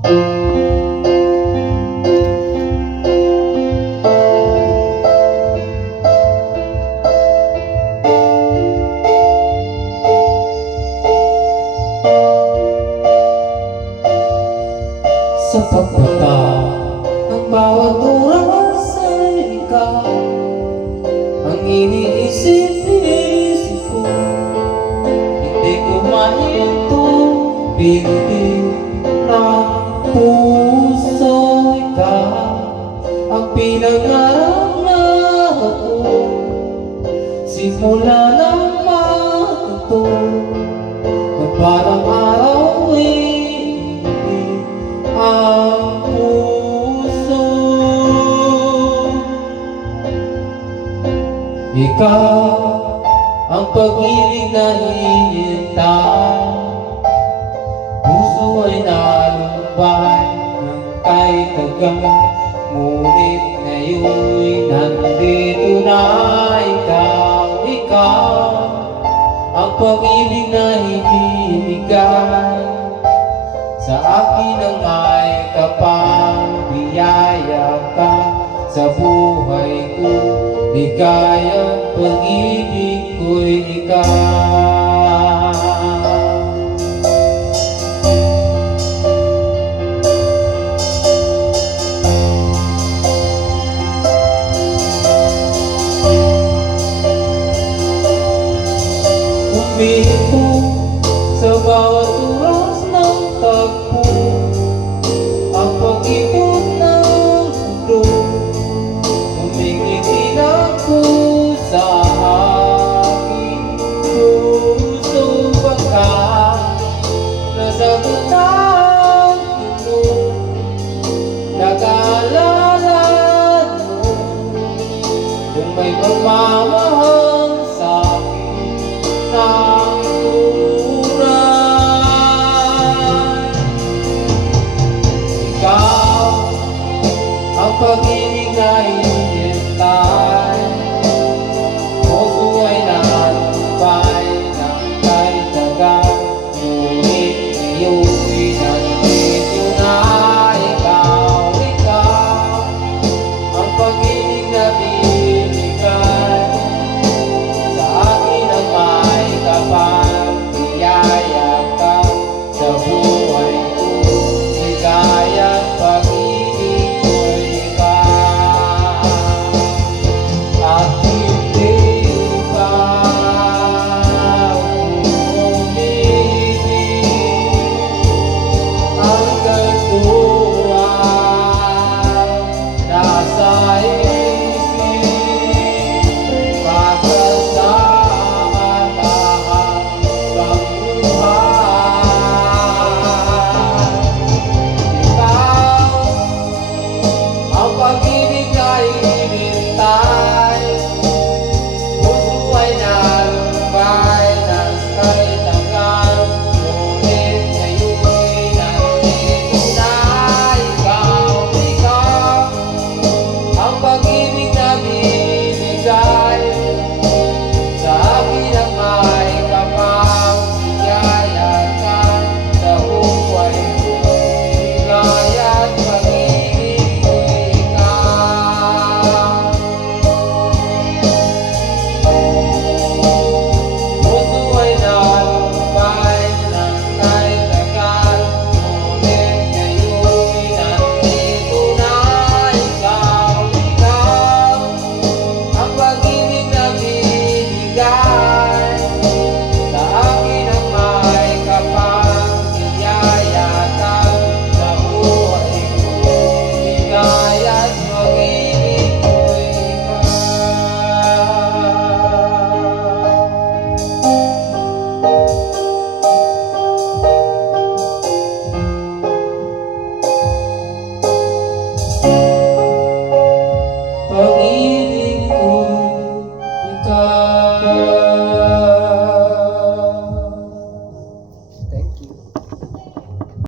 Sa pagbaba ng bawat oras ay ikaw ang iniisip ko. Hindi ko mahinto, binibig ng puso. Ikaw ang pinangarap na ako simula ng matuto, na parang araw ang puso. Ikaw ang pag-ibig na hinihintay, puso ay nalumbay ng kahit tagal, ngunit ngayon'y nandito na ikaw. Ikaw ang pag-ibig na hinihigay sa akin ang may kapang-biyaya ka sa buhay ko. Ligayang pag-ibig ko'y ikaw. Huminto sa bawat oras ng tagpo ang pag-ibig ng mundo. Humingiti ako sa aking puso, baka nasagutan ko, nag-aalala mo kung may pagmamahal sa akin ng tunay. Ikaw ang pag-ibig na